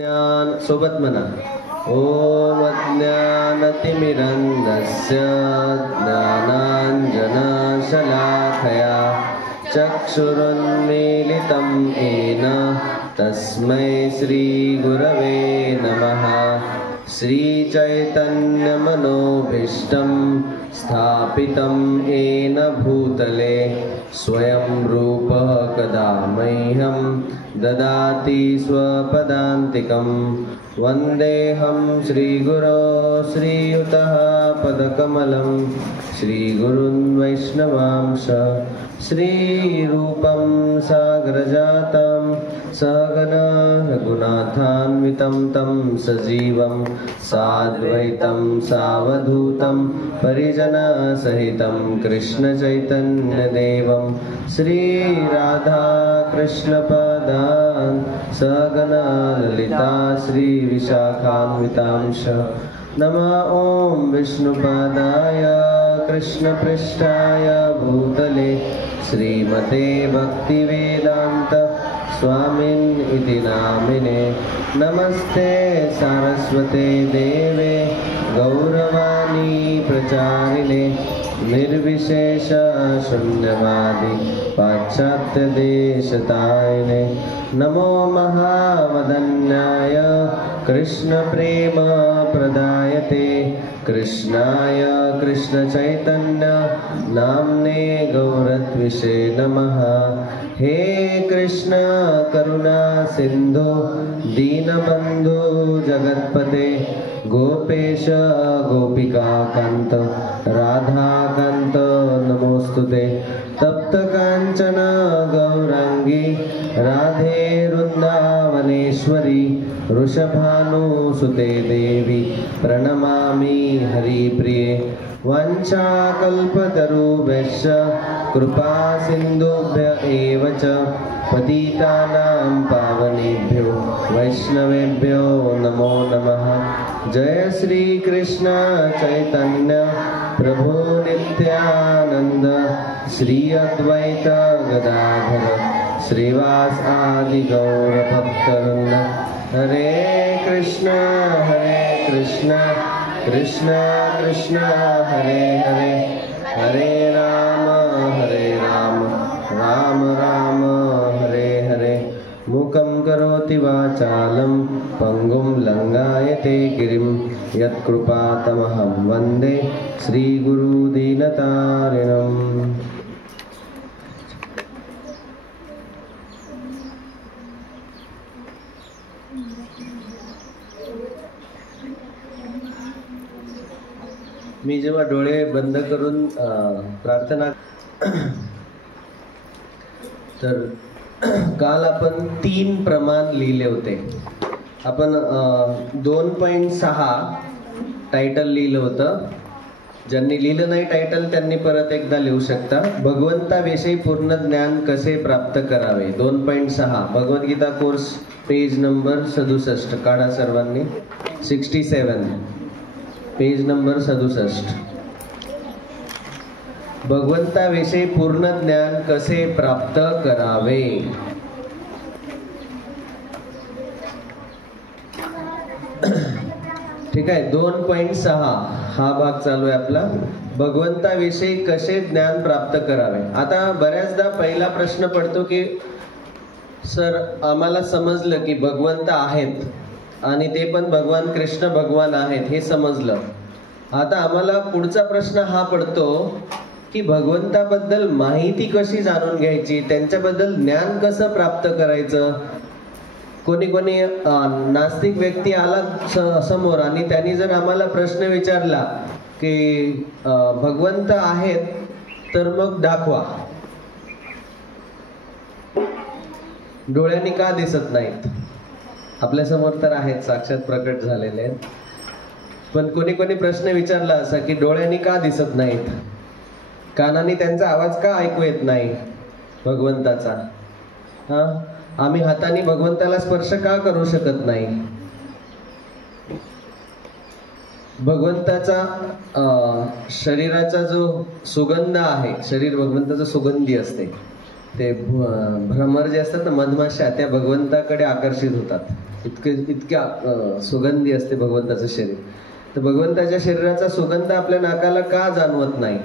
ज्ञान सोबत म्हणा. ओम अज्ञानतिमिरन्धस्य ज्ञानाञ्जनशलाखया चक्षुरुन्मीलितं येन तस्मै श्रीगुरवे नमः. श्रीचैतन्यमनोभीष्टं स्थापितं येन भूतले स्वयं रूपः कदा मह्यं ददाति स्वपदान्तिकं. वन्देऽहं श्रीगुरो श्रीयुतः पदकमलं श्रीगुरुन् वैष्णवांश श्रीरूपं साग्रजातं सहगना रघुनाथान्वितं तं सजीवं साद्वैतं सावधूतं परिजनसहितं कृष्णचैतन्यदेवं श्रीराधा कृष्णपदान् सहगना ललिता श्रीविशाखान्वितांश. नमः ॐ विष्णुपादाय कृष्णपृष्ठाय भूतले श्रीमते भक्तिवेदान्त स्वामिन् इति नामिने. नमस्ते सारस्वते देवे गौरवाणी प्रचारिणे निर्विशेष शून्यवादी पाश्चात्यदेशतारिणे. नमो महावदन्याय कृष्णप्रेम प्रदायते कृष्णाय कृष्णचैतन्य नाम्ने गौरत्विषे नमः. हे कृष्ण करुणा सिंधु दीनबंधु जगत्पते गोपेश गोपिकाकांत राधाकांत नमोस्तुते. तप्त कांचन गौरांगी राधे वृंदावनेश्वरी वृषभानुसुते देवी प्रणमामि हरिप्रिये. वाञ्छाकल्पतरुभ्यश्च कृपा सिन्धुभ्य एव च पतितानां पावनेभ्यो वैष्णवेभ्यो नमो नमः. जय श्री कृष्ण चैतन्य प्रभु नित्यानंद श्री अद्वैत गदाधर श्रीवास आदि गौर भक्तवृंद. हरे कृष्ण कृष्ण कृष्ण हरे हरे हरे राम राम राम हरे हरे. मूकं करोति वाचालं पंगुं लंघायते गिरिं यत्कृपातमहं वन्दे श्रीगुरुदीनतारिणम्. मी जेव्हा डोळे बंद करून प्रार्थना तर काल आपण 3 प्रमाण लिहिले होते. आपण 2.6 टायटल लिहिलं होतं. ज्यांनी लिहिलं नाही टायटल त्यांनी परत एकदा लिहू शकता. भगवंताविषयी पूर्ण ज्ञान कसे प्राप्त करावे 2.6 भगवद्गीता कोर्स पेज नंबर 67 काढा सर्वांनी. 67 पेज नंबर 67. भगवंताविषयी पूर्ण ज्ञान कसे प्राप्त करावे. ठीक आहे. 2.6 हा भाग चालू आहे आपला. भगवंताविषयी कसे ज्ञान प्राप्त करावे. आता बऱ्याचदा पहिला प्रश्न पडतो की सर आम्हाला समजलं की भगवंत आहेत आणि ते पण भगवान कृष्ण भगवान आहेत हे समजलं. आता आम्हाला पुढचा प्रश्न हा पडतो की भगवंताबद्दल माहिती कशी जाणून घ्यायची, त्यांच्याबद्दल ज्ञान कसं प्राप्त करायचं. कोणी नास्तिक व्यक्ती आला समोर आणि त्यांनी जर आम्हाला प्रश्न विचारला की भगवंत आहेत तर मग दाखवा, डोळ्यांनी का दिसत नाहीत. आपल्या समोर तर आहेत, साक्षात प्रकट झालेले आहेत. पण कोणी प्रश्न विचारला असा की डोळ्यांनी का दिसत नाहीत, कानाने त्यांचा आवाज का ऐकू येत नाही भगवंताचा, आम्ही हाताने भगवंताला स्पर्श का करू शकत नाही. भगवंताचा शरीराचा जो सुगंध आहे, शरीर भगवंताचं सुगंधी असते. ते भ्रमर जे असतात ना, मधमाशा, त्या भगवंताकडे आकर्षित होतात. इतक्या सुगंधी असते भगवंताचं शरीर. तर भगवंताच्या शरीराचा सुगंध आपल्या नाकाला का जाणवत नाही?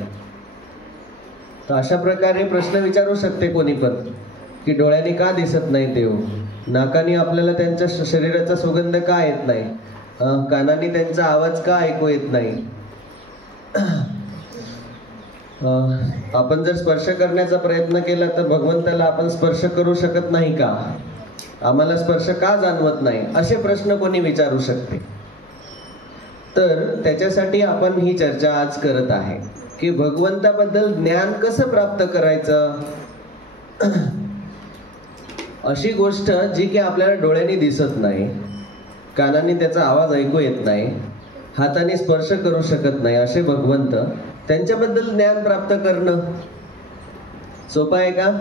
तर अशा प्रकारे प्रश्न विचारू शकते कोणी पण, की डोळ्यांनी का दिसत नाही देव, नाकाने आपल्याला त्यांच्या शरीराचा सुगंध का येत नाही, कानाने त्यांचा आवाज का ऐकू येत नाही, आपण जर स्पर्श करण्याचा प्रयत्न केला तर भगवंताला आपण स्पर्श करू शकत नाही का, आम्हाला स्पर्श का जाणवत नाही, असे प्रश्न कोणी विचारू शकते. तर त्याच्यासाठी आपण ही चर्चा आज करत आहे की भगवंताबद्दल ज्ञान कसं प्राप्त करायचं. अशी गोष्ट जी की आपल्याला डोळ्यांनी दिसत नाही, कानाने त्याचा आवाज ऐकू येत नाही, हाताने स्पर्श करू शकत नाही, असे भगवंत, त्यांच्याबद्दल ज्ञान प्राप्त करणं सोपं आहे का?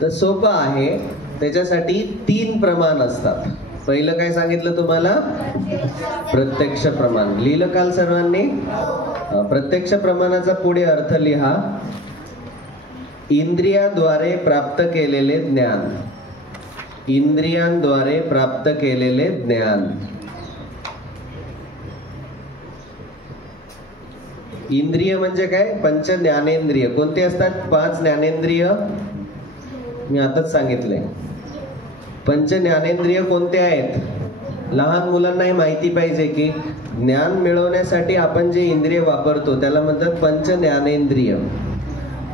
तर सोपं आहे. त्याच्यासाठी 3 प्रमाण असतात. पहिलं काय सांगितलं तुम्हाला? प्रत्यक्ष प्रमाण. लिहिलं काल सर्वांनी? प्रत्यक्ष प्रमाणाचा पुढे अर्थ लिहा, इंद्रियाद्वारे प्राप्त केलेले ज्ञान. इंद्रियांद्वारे प्राप्त केलेले ज्ञान. इंद्रिय म्हणजे काय? पंच ज्ञानेंद्रिय. कोणते असतात? 5 ज्ञानेंद्रिय मी आताच सांगितले. पंच ज्ञानेंद्रिय कोणते आहेत? लहान मुलांना हे माहिती पाहिजे की ज्ञान मिळवण्यासाठी आपण जे इंद्रिय वापरतो त्याला म्हणतात पंच ज्ञानेंद्रिय.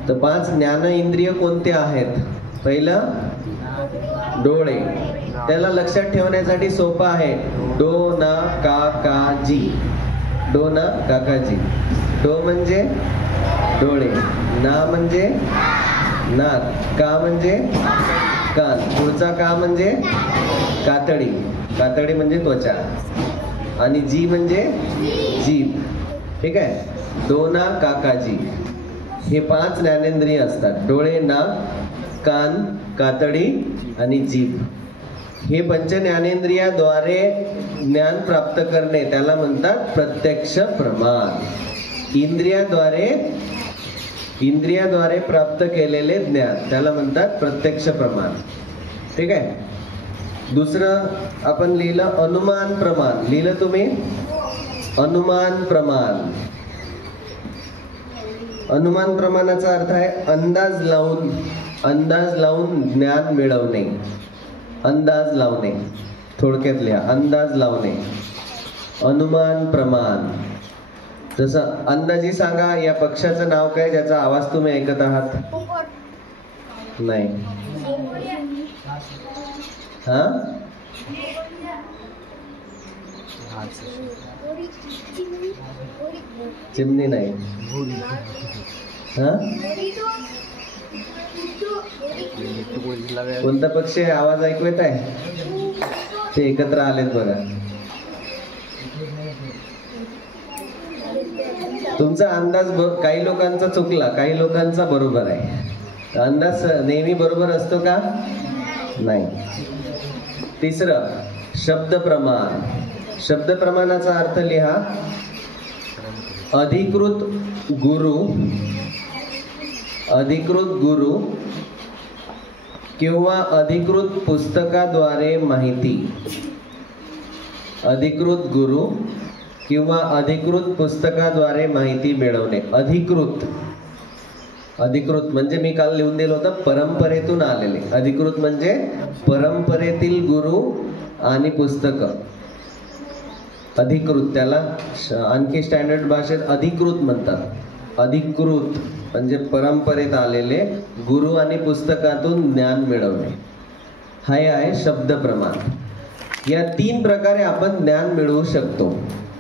तर 5 ज्ञान इंद्रिय कोणते आहेत? पहिलं डोळे. त्याला लक्षात ठेवण्यासाठी सोपं आहे. डो ना का का जी. डो ना काकाजी. डो म्हणजे डोळे, ना म्हणजे नाक, का म्हणजे कान, पुढचा का म्हणजे कातडी, कातडी म्हणजे त्वचा, आणि जी म्हणजे जीभ. ठीक आहे? डोना काकाजी हे 5 ज्ञानेंद्रिय असतात. डोळे, नाक, कान, कातडी आणि जीभ. हे पंच ज्ञानेंद्रियाद्वारे ज्ञान प्राप्त करणे त्याला म्हणतात प्रत्यक्ष प्रमाण. इंद्रियाद्वारे प्राप्त केलेले ज्ञान त्याला म्हणतात प्रत्यक्ष प्रमाण. ठीक आहे? दुसरं आपण लिहिलं अनुमान प्रमाण. लिहिलं तुम्ही? अनुमान प्रमाण. अनुमान प्रमाणाचा अर्थ आहे अंदाज लावून ज्ञान मिळवणे. अंदाज लावणे. थोडक्यात लिहा, अंदाज लावणे. अनुमान प्रमाण. जसं अंदाजी सांगा, या पक्षाचं नाव काय ज्याचा आवाज तुम्ही ऐकत आहात? नाही. हा? चिमणी नाही. हा? कोणता पक्षी आहे? आवाज ऐकू येत आहे? ते एकत्र आलेत बघा. तुमचा अंदाज काही लोकांचा चुकला, काही लोकांचा बरोबर आहे. अंदाज नेहमी बरोबर असतो का? नाही. तिसरं शब्द प्रमाण. शब्द प्रमाणाचा अर्थ लिहा, अधिकृत गुरु किंवा अधिकृत पुस्तकाद्वारे माहिती. अधिकृत गुरु किंवा अधिकृत पुस्तकाद्वारे माहिती मिळवणे. अधिकृत म्हणजे मी काल लिहून दिलं होतं परंपरेतून आलेले. अधिकृत म्हणजे परंपरेतील गुरु आणि पुस्तक. अधिकृत त्याला आणखी स्टँडर्ड भाषेत अधिकृत म्हणतात. अधिकृत म्हणजे परंपरेत आलेले गुरु आणि पुस्तकातून ज्ञान मिळवणे. हे आहे शब्द प्रमाण. या 3 प्रकारे आपण ज्ञान मिळवू शकतो.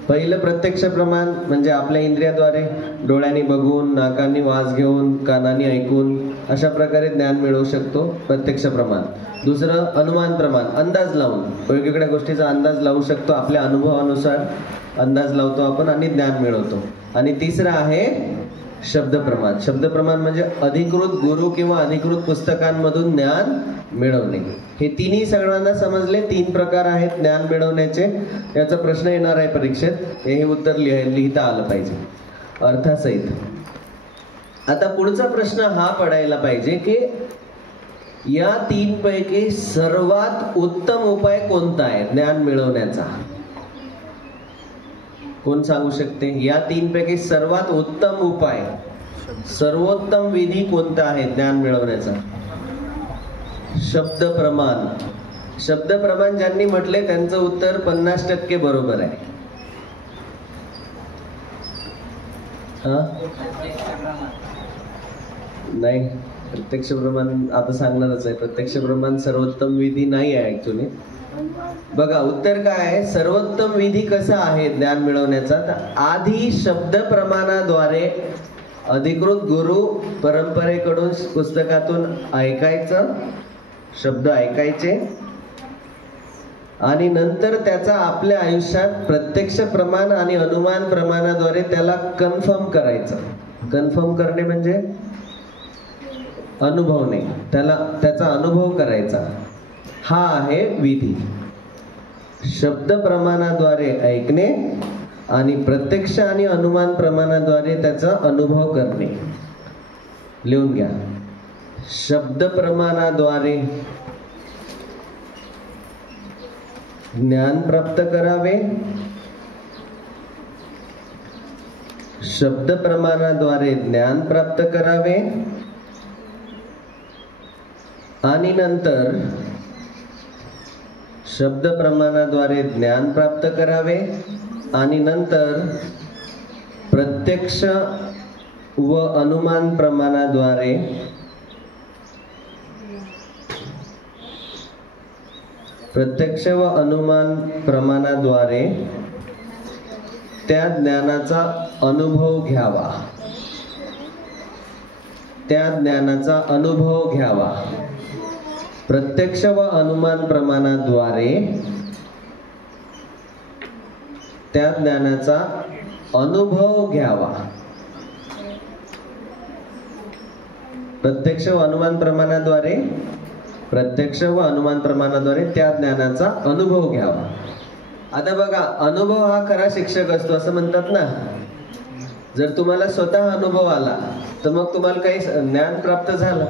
पहिलं प्रत्यक्ष प्रमाण म्हणजे आपल्या इंद्रियाद्वारे डोळ्यांनी बघून, नाकांनी वास घेऊन, कानांनी ऐकून अशा प्रकारे ज्ञान मिळवू शकतो, प्रत्यक्ष प्रमाण. दुसरं अनुमान प्रमाण, अंदाज लावून वेगवेगळ्या गोष्टीचा अंदाज लावू शकतो, आपल्या अनुभवानुसार अंदाज लावतो आपण आणि ज्ञान मिळवतो. आणि तिसरं आहे शब्द प्रमाण. शब्द प्रमाण म्हणजे अधिकृत गुरु किंवा अधिकृत पुस्तकांमधून ज्ञान मिळवणे. हे तिन्ही सर्वांना समजले. 3 प्रकार आहेत ज्ञान मिळवण्याचे. याचा प्रश्न येणार आहे परीक्षेत, हे उत्तर लिहिता आलं पाहिजे अर्थासहित. आता पुढचा प्रश्न हा पडायला पाहिजे की या तीन पैकी सर्वात उत्तम उपाय कोणता आहे ज्ञान मिळवण्याचा? कोण सांगू शकते? या तीन पैकी सर्वात उत्तम उपाय, सर्वोत्तम विधी कोणता आहे ज्ञान मिळवण्याचा? शब्द प्रमाण. शब्द प्रमाण ज्यांनी म्हटले त्यांचं उत्तर 50% बरोबर आहे. नाही, प्रत्यक्ष प्रमाण आता सांगणारच आहे. प्रत्यक्ष प्रमाण सर्वोत्तम विधी नाही आहे ऍक्च्युली. बघा उत्तर काय आहे. सर्वोत्तम विधी कसा आहे ज्ञान मिळवण्याचा? तर आधी शब्द प्रमाणाद्वारे अधिकृत गुरु परंपरेकडून पुस्तकातून ऐकायचं, शब्द ऐकायचे, आणि नंतर त्याचा आपल्या आयुष्यात प्रत्यक्ष प्रमाण आणि अनुमान प्रमाणाद्वारे त्याला कन्फर्म करायचं. कन्फर्म करणे म्हणजे अनुभवणे, त्याचा अनुभव करायचा. हा आहे विधी. शब्द प्रमाणाद्वारे ऐकणे आणि प्रत्यक्ष आणि अनुमान प्रमाणाद्वारे त्याचा अनुभव करणे. लिहून घ्या. शब्द प्रमाणाद्वारे ज्ञान प्राप्त करावे, शब्द प्रमाणाद्वारे ज्ञान प्राप्त करावे, आणि नंतर शब्द प्रमाणाद्वारे ज्ञान प्राप्त करावे आणि नंतर प्रत्यक्ष व अनुमान प्रमाणाद्वारे त्या ज्ञानाचा अनुभव घ्यावा. त्या ज्ञानाचा अनुभव घ्यावा. प्रत्यक्ष व अनुमान प्रमाणाद्वारे त्या ज्ञानाचा अनुभव घ्यावा. प्रत्यक्ष व अनुमान प्रमाणाद्वारे त्या ज्ञानाचा अनुभव घ्यावा. आता बघा, अनुभव हा खरा शिक्षक असतो असं म्हणतात ना. जर तुम्हाला स्वतः अनुभव आला तर मग तुम्हाला काही ज्ञान प्राप्त झालं.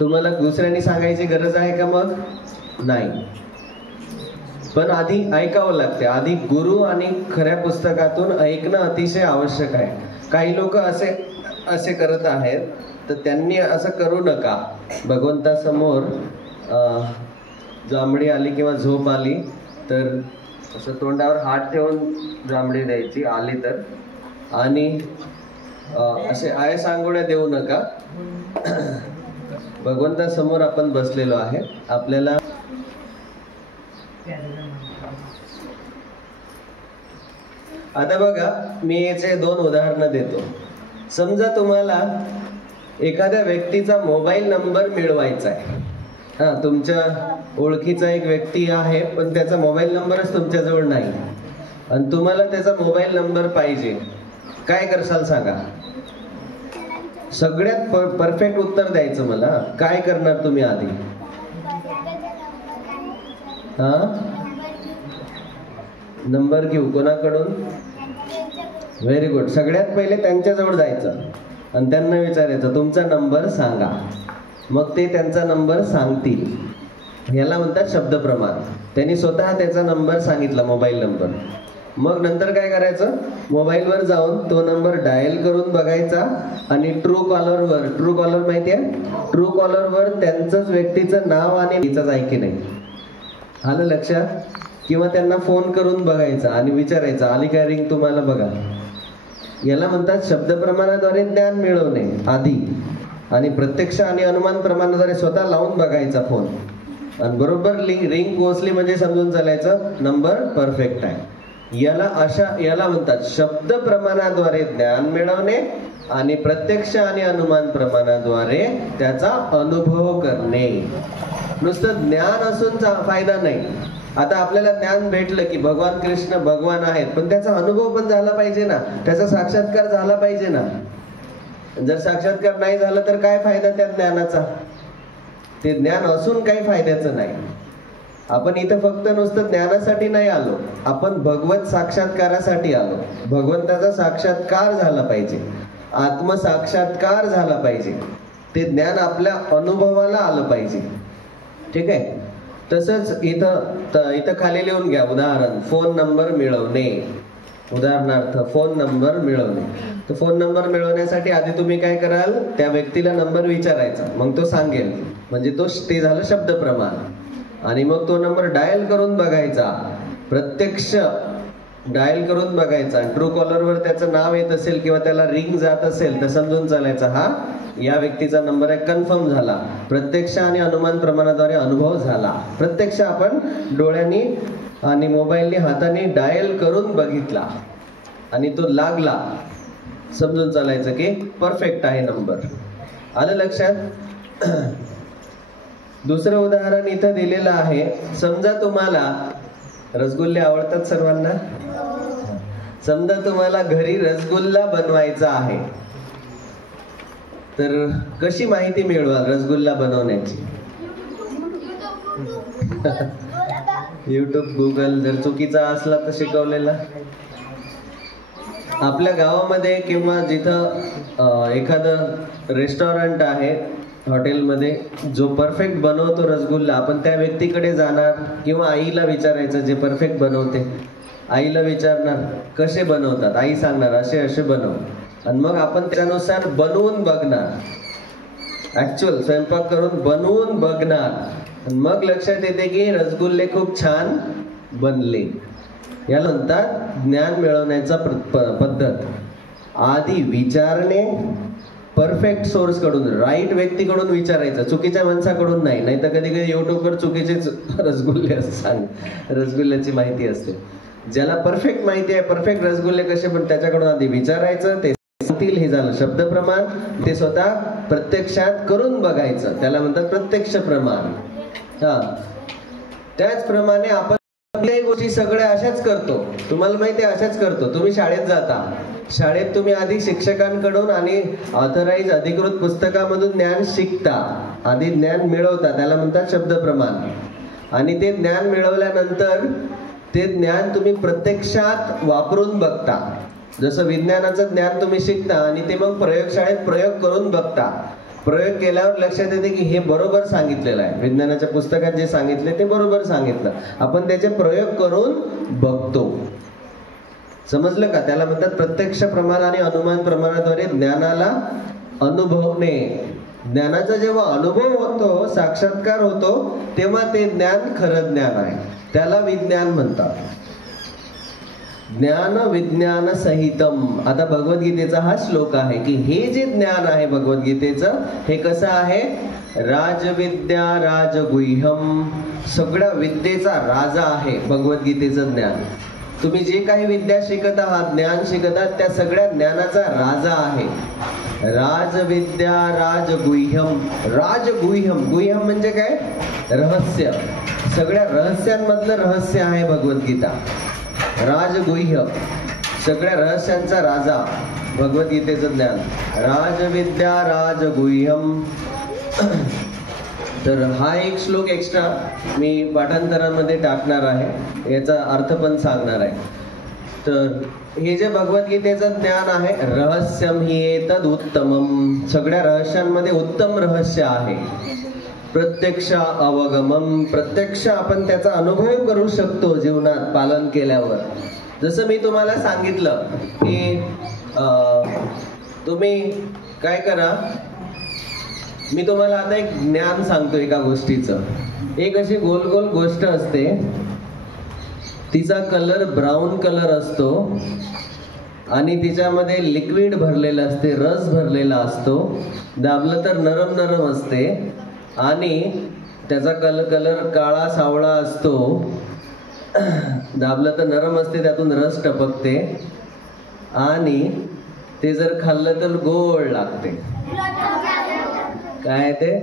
तुम्हाला दुसऱ्यांनी सांगायची गरज आहे का? मग नाही. पण आधी ऐकावं लागते. आधी गुरु आणि खऱ्या पुस्तकातून ऐकणं अतिशय आवश्यक आहे. काही लोक असे करत आहेत, तर त्यांनी असं करू नका. भगवंतासमोर जांभळी आली किंवा झोप आली तर असं तोंडावर हात ठेवून जांभळी द्यायची आली तर, आणि असे आय सांगोड्या देऊ नका. भगवंतासमोर आपण बसलेलो आहे. आपल्याला आता बघा, मी याचे 2 उदाहरणं देतो. समजा तुम्हाला एखाद्या व्यक्तीचा मोबाईल नंबर मिळवायचा आहे. तुमच्या ओळखीचा एक व्यक्ती आहे, पण त्याचा मोबाईल नंबरच तुमच्याजवळ नाही, आणि तुम्हाला त्याचा मोबाईल नंबर पाहिजे. काय करसाल सांगा? सगळ्यात परफेक्ट उत्तर द्यायचं मला. काय करणार तुम्ही आधी? नंबर घेऊ कोणाकडून? Very good. सगळ्यात पहिले त्यांच्याजवळ जायचं आणि त्यांना विचारायचं तुमचा नंबर सांगा. मग ते त्यांचा नंबर सांगतील. ह्याला म्हणतात शब्द प्रमाण. त्यांनी स्वतः त्याचा नंबर सांगितला, मोबाईल नंबर. मग नंतर काय करायचं? मोबाईलवर जाऊन तो नंबर डायल करून बघायचा आणि ट्रू कॉलर माहिती आहे? ट्रू कॉलरवर त्यांचंच व्यक्तीचं नाव आणि तिचंच आहे की नाही, आलं लक्षात? किंवा त्यांना फोन करून बघायचा आणि विचारायचं आली काय रिंग तुम्हाला, बघा. याला म्हणतात शब्द प्रमाणाद्वारे ज्ञान मिळवणे आधी, आणि प्रत्यक्ष आणि अनुमान प्रमाणाद्वारे स्वतः लावून बघायचा फोन, आणि बरोबर रिंग पोहोचली म्हणजे समजून चालायचं नंबर परफेक्ट आहे. याला म्हणतात शब्द प्रमाणाद्वारे ज्ञान मिळवणे आणि प्रत्यक्ष आणि अनुमान प्रमाणाद्वारे त्याचा अनुभव करणे. नुसतं ज्ञान असून फायदा नाही. आता आपल्याला ज्ञान भेटलं की भगवान कृष्ण भगवान आहेत, पण त्याचा अनुभव पण झाला पाहिजे ना, त्याचा साक्षात्कार झाला पाहिजे ना. जर साक्षात्कार नाही झाला तर काय फायदा त्या ज्ञानाचा? ते ज्ञान असून काही फायद्याचं नाही. आपण इथं फक्त नुसतं ज्ञानासाठी नाही आलो, आपण भगवत साक्षात्कारासाठी आलो. भगवंताचा साक्षात्कार झाला पाहिजे, आत्मसाक्षात्कार झाला पाहिजे. ते ज्ञान आपल्या अनुभवाला आलं पाहिजे. ठीक आहे. तसंच इथं खाली लिहून घ्या उदाहरण, फोन नंबर मिळवणे. उदाहरणार्थ फोन नंबर मिळवणे. तर फोन नंबर मिळवण्यासाठी आधी तुम्ही काय कराल, त्या व्यक्तीला नंबर विचारायचा, मग तो सांगेल, म्हणजे ते झालं शब्द प्रमाण. आणि मग तो नंबर डायल करून बघायचा, प्रत्यक्ष डायल करून बघायचा. ट्रू कॉलरवर त्याचं नाव येत असेल किंवा त्याला रिंग जात असेल तर समजून चालायचा हा या व्यक्तीचा नंबर आहे, कन्फर्म झाला. प्रत्यक्ष आणि अनुमान प्रमाणाद्वारे अनुभव झाला. प्रत्यक्ष आपण डोळ्यांनी आणि मोबाईलने हाताने डायल करून बघितला आणि तो लागला, समजून चालायचं की परफेक्ट आहे नंबर. आलं लक्षात? दुसरं उदाहरण इथं दिलेलं आहे. समजा तुम्हाला रसगुल्ले आवडतात सर्वांना. समजा तुम्हाला घरी रसगुल्ला बनवायचा आहे, तर कशी माहिती मिळवाल रसगुल्ला बनवण्याची? YouTube, Google. जर चुकीचा असला तर शिकवलेला. आपल्या गावामध्ये किंवा जिथं एखादं रेस्टॉरंट आहे, हॉटेलमध्ये जो परफेक्ट बनवतो रसगुल्ला, आपण त्या व्यक्तीकडे जाणार किंवा आईला विचारायचं जे परफेक्ट बनवते. आईला विचारणार कसे बनवतात, आई सांगणार असे असे बनव, आणि मग आपण त्यानुसार बनवून बघणार, ऍक्च्युअल स्वयंपाक करून बनवून बघणार, आणि मग लक्षात येते की रसगुल्ले खूप छान बनले. याला म्हणतात ज्ञान मिळवण्याचा पद्धत. आधी विचारणे, परफेक्ट सोर्स कडून, राईट व्यक्तीकडून विचारायचं, चुकीच्या माणसाकडून नाही. नाही तर कधी कधी युट्यूबवर चुकीचेच रसगुल्ले रसगुल्ल्याची माहिती असते. ज्याला परफेक्ट माहिती आहे, परफेक्ट रसगुल्ले कसे, पण त्याच्याकडून आधी विचारायचं, ते सांगतील. हे झालं शब्द प्रमाण. ते स्वतः प्रत्यक्षात करून बघायचं, त्याला म्हणतात प्रत्यक्ष प्रमाण. त्याचप्रमाणे आपण कुठल्याही गोष्टी सगळ्या अशाच करतो. तुम्हाला माहिती आहे अशाच करतो. तुम्ही शाळेत जाता, शाळेत तुम्ही आधी शिक्षकांकडून आणि ऑथराइज अधिकृत पुस्तकामधून ज्ञान शिकता, आधी ज्ञान मिळवता, त्याला म्हणतात शब्द प्रमाण. आणि ते ज्ञान मिळवल्यानंतर ते ज्ञान तुम्ही प्रत्यक्षात वापरून बघता. जसं विज्ञानाचं ज्ञान तुम्ही शिकता आणि ते मग प्रयोगशाळेत प्रयोग करून बघता. प्रयोग केल्यावर लक्षात येते की हे बरोबर सांगितलेलं आहे, विज्ञानाच्या पुस्तकात जे सांगितले ते बरोबर सांगितलं. आपण त्याचे प्रयोग करून बघतो. समजलं का? त्याला म्हणतात प्रत्यक्ष प्रमाण आणि अनुमान प्रमाणाद्वारे ज्ञानाला अनुभवणे. ज्ञानाचा जेव्हा अनुभव होतो, साक्षात्कार होतो, तेव्हा ते ज्ञान खरं ज्ञान आहे. त्याला विज्ञान म्हणतात. ज्ञान विज्ञान सहितम. आता भगवद्गीतेचा हा श्लोक आहे की हे जे ज्ञान आहे भगवद्गीतेचं, हे कसं आहे? राजविद्या राजगुह्यम. सगळ्या विद्येचा राजा आहे भगवद्गीतेचं ज्ञान. तुम्ही जे काही विद्या शिकत आहात, ज्ञान शिकत आहात, त्या सगळ्या ज्ञानाचा राजा आहे. राजविद्या राजगुह्यम. राजगुह्यम, गुह्यम म्हणजे काय? रहस्य. सगळ्या रहस्यांमधलं रहस्य आहे भगवद्गीता. राजगुह्य, सगळ्या रहस्यांचा राजा भगवद्गीतेचं ज्ञान. राजविद्या राजगुह्यम. तर हा एक श्लोक एक्स्ट्रा मी पाठांतरामध्ये टाकणार आहे, याचा अर्थ पण सांगणार आहे. तर हे जे भगवद्गीतेचं ज्ञान आहे, रहस्यम हि एतद उत्तमम. सगळ्या रहस्यांमध्ये उत्तम रहस्य आहे. प्रत्यक्ष अवगमम. प्रत्यक्ष आपण त्याचा अनुभव करू शकतो जीवनात पालन केल्यावर. जसं मी तुम्हाला सांगितलं की तुम्ही काय करा, मी तुम्हाला आता एक ज्ञान सांगतो एका गोष्टीचं. एक अशी गोल गोल गोष्ट असते, तिचा कलर ब्राऊन कलर असतो आणि तिच्यामध्ये लिक्विड भरलेलं असते, रस भरलेला असतो. दाबलं तर नरम नरम असते आणि त्याचा कलर काळा सावळा असतो. दाबलं तर नरम असते, त्यातून रस टपकते आणि ते जर खाल्लं तर गोड लागते. काय ते?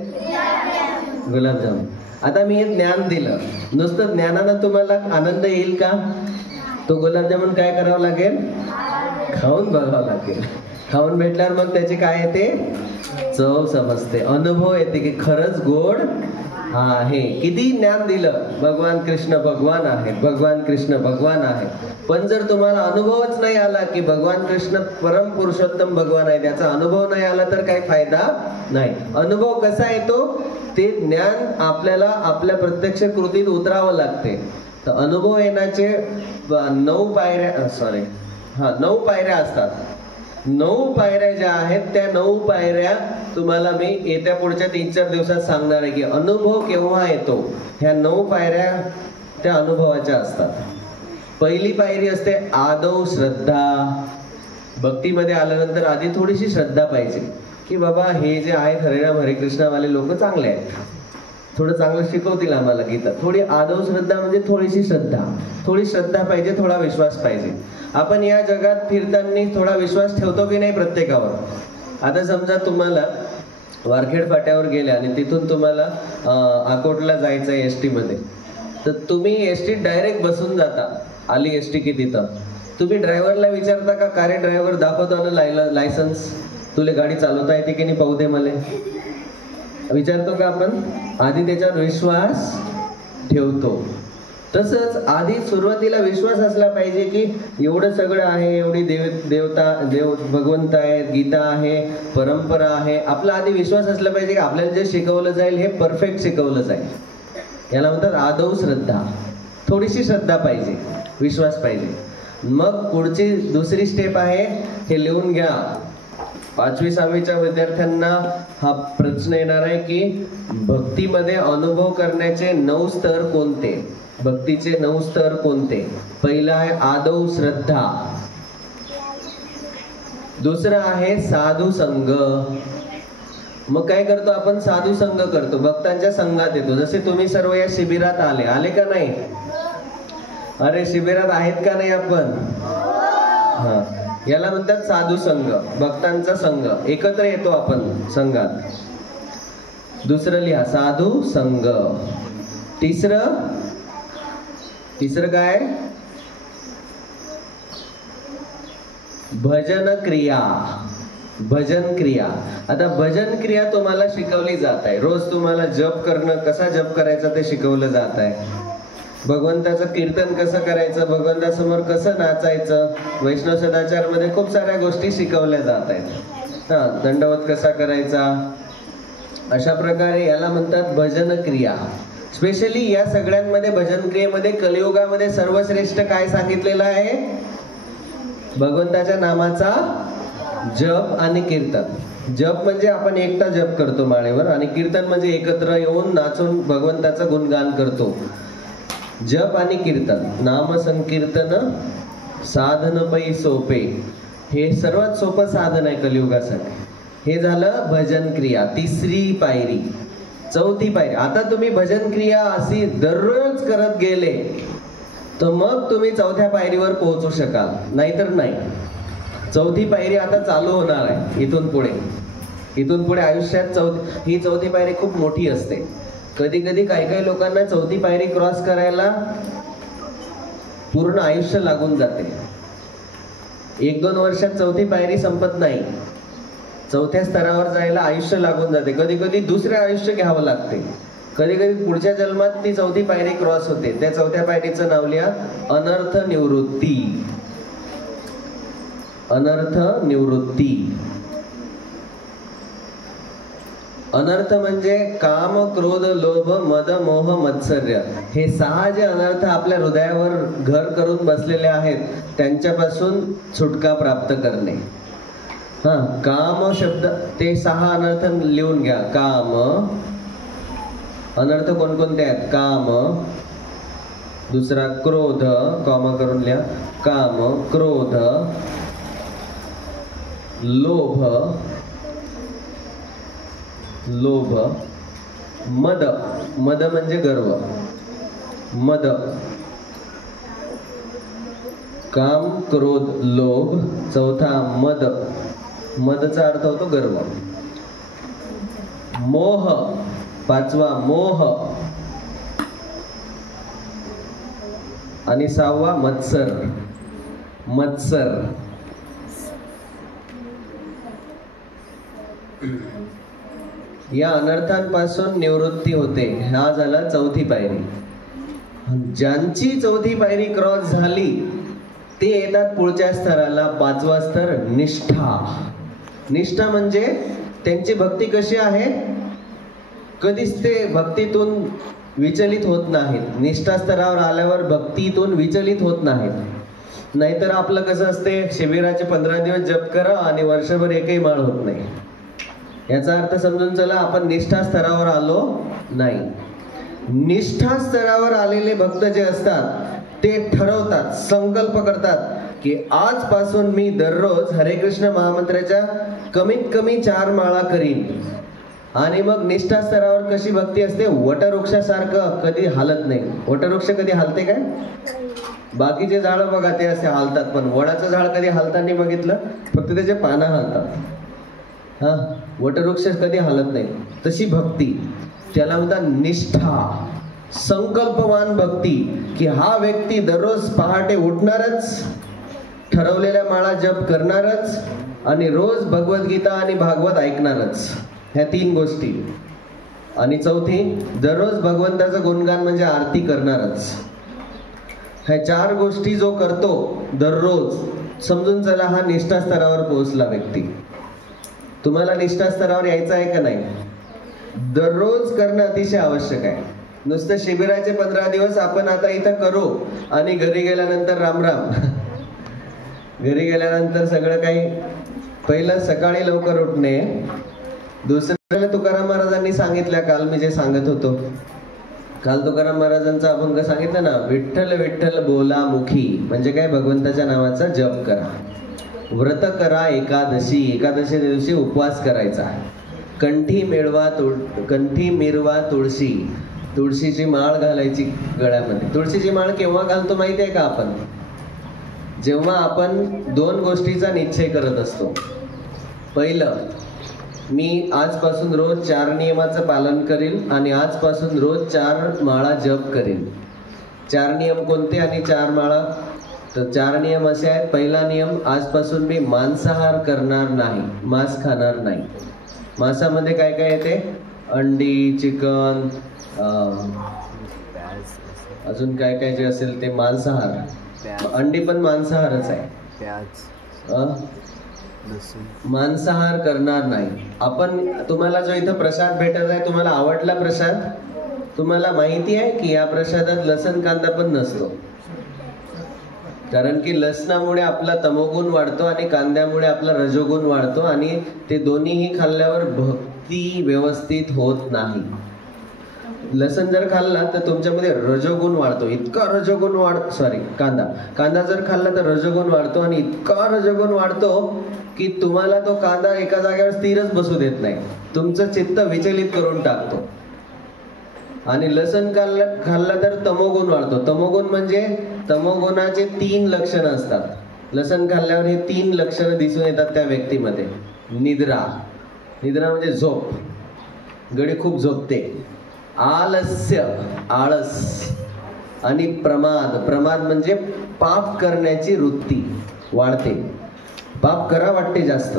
गुलाबजामुन. आता मी हे ज्ञान दिलं, नुसतं ज्ञानानं तुम्हाला आनंद येईल का? तो गुलाबजामुन काय करावं लागेल? खाऊन बघावं लागेल. खाऊन भेटल्यावर मग त्याची काय येते? चव समजते, अनुभव येते की खरंच गोड आहे. किती ज्ञान दिलं, भगवान कृष्ण भगवान आहे, भगवान कृष्ण भगवान आहे, पण जर तुम्हाला अनुभवच नाही आला की भगवान कृष्ण परम पुरुषोत्तम भगवान आहे, त्याचा अनुभव नाही आला तर काही फायदा नाही. अनुभव कसा येतो, ते ज्ञान आपल्याला आपल्या प्रत्यक्ष कृतीत उतरावं लागते. तर अनुभव येण्याचे 9 पायऱ्या असतात. 9 पायऱ्या ज्या आहेत त्या 9 पायऱ्या तुम्हाला मी येत्या पुढच्या 3-4 दिवसात सांगणार आहे की अनुभव केव्हा येतो. ह्या 9 पायऱ्या त्या अनुभवाच्या असतात. पहिली पायरी असते आदौ श्रद्धा. भक्तीमध्ये आल्यानंतर आधी थोडीशी श्रद्धा पाहिजे की बाबा हे जे आहेत हरिनाम हरे कृष्णावाले लोक चांगले आहेत, थोडं चांगलं शिकवतील आम्हाला गीता. थोडी आदौ श्रद्धा म्हणजे थोडीशी श्रद्धा, थोडी श्रद्धा पाहिजे, थोडा विश्वास पाहिजे. आपण या जगात फिरताना थोडा विश्वास ठेवतो की नाही प्रत्येकावर. आता समजा तुम्हाला वारखेड फाट्यावर गेल्या आणि तिथून तुम्हाला अकोटला जायचं आहे एसटी मध्ये, तर तुम्ही एसटी डायरेक्ट बसून जाता. आली एसटी की तिथं तुम्ही ड्रायव्हरला विचारता का, का रे ड्रायव्हर दाखवतो ना लायसन्स, तुला गाडी चालवता येते की नाही पाहू दे मला, विचारतो का आपण? आधी त्याच्यावर विश्वास ठेवतो. तसंच आधी सुरुवातीला विश्वास असला पाहिजे की एवढं सगळं आहे, एवढी देव भगवंत आहेत, गीता आहे, परंपरा आहे. आपला आधी विश्वास असला पाहिजे की आपल्याला जे शिकवलं जाईल हे परफेक्ट शिकवलं जाईल. याला म्हणतात आदौ श्रद्धा. थोडीशी श्रद्धा पाहिजे, विश्वास पाहिजे. मग पुढची दुसरी स्टेप आहे, हे लिहून घ्या. 5वी-6वीच्या विद्यार्थ्यांना हा प्रश्न येणार आहे की भक्तीमध्ये अनुभव करण्याचे 9 स्तर कोणते, भक्तीचे 9 स्तर कोणते. पहिला आहे आदौ श्रद्धा. दुसरं आहे साधू संग. मग काय करतो आपण? साधू संग करतो, भक्तांच्या संघात येतो. जसे तुम्ही सर्व या शिबिरात आले का नाही? अरे शिबिरात आहेत का नाही आपण? हा, याला म्हणतात साधू संघ, भक्तांचा संघ. एकत्र येतो आपण संघात. दुसरं लिहा साधू संघ. तिसरं काय? भजन क्रिया. भजन क्रिया. आता भजन क्रिया तुम्हाला शिकवली जात आहे. रोज तुम्हाला जप करणं, कसा जप करायचा ते शिकवलं जात आहे. भगवंताचं कीर्तन कसं करायचं, भगवंतासमोर कसं नाचायचं, वैष्णव सदाचार मध्ये खूप साऱ्या गोष्टी शिकवल्या जात आहेत. दंडवत कसा करायचा, अशा प्रकारे याला म्हणतात भजन क्रिया. स्पेशली या सगळ्यांमध्ये भजन क्रियेमध्ये कलियुगामध्ये सर्वश्रेष्ठ काय सांगितलेलं आहे? भगवंताच्या नामाचा जप आणि कीर्तन. जप म्हणजे आपण एकटा जप करतो माळेवर, आणि कीर्तन म्हणजे एकत्र येऊन नाचून भगवंताचं गुणगान करतो. जप आणि कीर्तन, नाम संकीर्तन साधन पै सोपे, हे सर्वात सोपं साधन आहे कलियुगासाठी. हे झालं भजन क्रिया, तिसरी पायरी. चौथी पायरी, आता तुम्ही भजन क्रिया अशी दररोज करत गेले तर मग तुम्ही 4थ्या पायरीवर पोहोचू शकाल, नाहीतर नाही. 4थी पायरी आता चालू होणार आहे इथून पुढे आयुष्यात. ही 4थी पायरी खूप मोठी असते. कधी कधी काही लोकांना 4थी पायरी क्रॉस करायला पूर्ण आयुष्य लागून जाते. 1-2 वर्षात 4थी पायरी संपत नाही. 4थ्या स्तरावर जायला आयुष्य लागून जाते. कधी कधी दुसरे आयुष्य घ्यावं लागते. कधी कधी पुढच्या जन्मात ती 4थी पायरी क्रॉस होते. त्या 4थ्या पायरीचं नाव लिहा अनर्थ निवृत्ती. अनर्थ निवृत्ती. अनर्थ म्हणजे काम, क्रोध, लोभ, मद, मोह, मत्सर्य. हे 6 जे अनर्थ आपल्या हृदयावर घर करून बसलेले आहेत त्यांच्यापासून सुटका प्राप्त करणे. काम शब्द, ते 6 अनर्थ लिहून घ्या. काम, अनर्थ कोणकोणते आहेत? काम. दुसरा क्रोध, कॉमा करून लिहा. काम, क्रोध, लोभ, मद. मद म्हणजे गर्व. मद. काम, क्रोध, लोभ. 4था मद. मदचा अर्थ होतो गर्व. मोह. 5वा मोह. आणि 6वा मत्सर. या अनर्थांपासून निवृत्ती होते. हा झाला चौथी पायरी. ज्यांची चौथी पायरी क्रॉस झाली ते येतात पुढच्या स्तराला, 5वा स्तर निष्ठा. निष्ठा म्हणजे त्यांची भक्ती कशी आहे, कधीच ते भक्तीतून विचलित होत नाहीत. निष्ठा स्तरावर आल्यावर भक्तीतून विचलित होत नाहीत. नाहीतर आपलं कसं असते, शिबिराचे 15 दिवस जप करा आणि वर्षभर एकही माळ होत नाही. याचा अर्थ समजून चला, आपण निष्ठा स्तरावर आलो नाही. निष्ठा स्तरावर आलेले भक्त जे असतात ते ठरवतात, संकल्प करतात की आजपासून मी दररोज हरे कृष्ण महामंत्राच्या कमीत कमी 4 माळा करीन. आणि मग निष्ठा स्तरावर कशी भक्ती असते, वटवृक्षासारखं कधी हालत नाही. वटवृक्ष कधी हालते काय? बाकीचे झाड बघा ते असे हालतात, पण वडाचं झाड कधी हालताना बघितलं? फक्त त्याचे पानं हालतात. हा, वटवृक्ष कधी हालत नाही. तशी भक्ती, त्याला म्हणतात निष्ठा, संकल्पवान भक्ती. की हा व्यक्ती दररोज पहाटे उठणारच, ठरवलेल्या माळा जप करणारच आणि रोज भगवद्गीता आणि भागवत ऐकणारच. ह्या 3 गोष्टी. आणि चौथी, दररोज भगवंताचं गुणगान म्हणजे आरती करणारच. ह्या 4 गोष्टी जो करतो दररोज, समजून चला हा निष्ठा स्तरावर पोहोचला व्यक्ती. तुम्हाला निष्ठा स्तरावर यायचं आहे का नाही? दररोज करणं अतिशय आवश्यक आहे. नुसतं शिबिराचे 15 दिवस आपण आता इथं करू आणि घरी गेल्यानंतर रामराम. घरी गेल्यानंतर सगळं काही, पहिलं सकाळी लवकर उठणे, दुसऱ्याला तुकाराम महाराजांनी सांगितलं, काल मी जे सांगत होतो, काल तुकाराम महाराजांचा अभंग सांगितलं ना, विठ्ठल विठ्ठल बोला मुखी. म्हणजे काय, भगवंताच्या नावाचा जप करा. व्रत करा एकादशी, एकादशी दिवशी उपवास करायचा. कंठी मिरवा तुळशी, तुळशीची माळ घालायची गळ्यामध्ये. तुळशीची माळ केव्हा घालतो माहिती आहे का आपण? जेव्हा आपण 2 गोष्टीचा निश्चय करत असतो. पहिलं, मी आजपासून रोज 4 नियमाचं पालन करीन आणि आजपासून रोज 4 माळा जप करीन. 4 नियम कोणते आणि 4 माळा? तर 4 नियम असे आहेत. पहिला नियम, आजपासून मी मांसाहार करणार नाही, मांस खाणार नाही. मांसामध्ये काय काय येते? अंडी, चिकन, अजून काय काय जे असेल ते मांसाहार. अंडी पण मांसाहारच आहे. मांसाहार करणार नाही आपण. तुम्हाला जो इथं प्रसाद भेटत आहे, तुम्हाला आवडला प्रसाद? तुम्हाला माहिती आहे की या प्रसादात लसण कांदा पण नसतो. कारण की लसणामुळे आपला तमोगुण वाढतो आणि कांद्यामुळे आपला रजोगुण वाढतो आणि ते दोन्हीही खाल्ल्यावर भक्ती व्यवस्थित होत नाही. लसण जर खाल्ला तर तुमच्यामध्ये रजोगुण वाढतो, इतका रजोगुण कांदा जर खाल्ला तर रजोगुण वाढतो आणि इतका रजोगुण वाढतो की तुम्हाला तो कांदा एका जागेवर स्थिरच बसू देत नाही, तुमचं चित्त विचलित करून टाकतो. आणि लसण खाल्ला तर तमोगुण वाढतो. तमोगुण म्हणजे तमोगुणाचे 3 लक्षणं असतात. लसण खाल्ल्यावर हे 3 लक्षणं दिसून येतात त्या व्यक्तीमध्ये. निद्रा म्हणजे झोप, गडी खूप झोपते. आलस्य, आळस. आणि प्रमाद म्हणजे पाप करण्याची वृत्ती वाढते, पाप करा वाटते जास्त.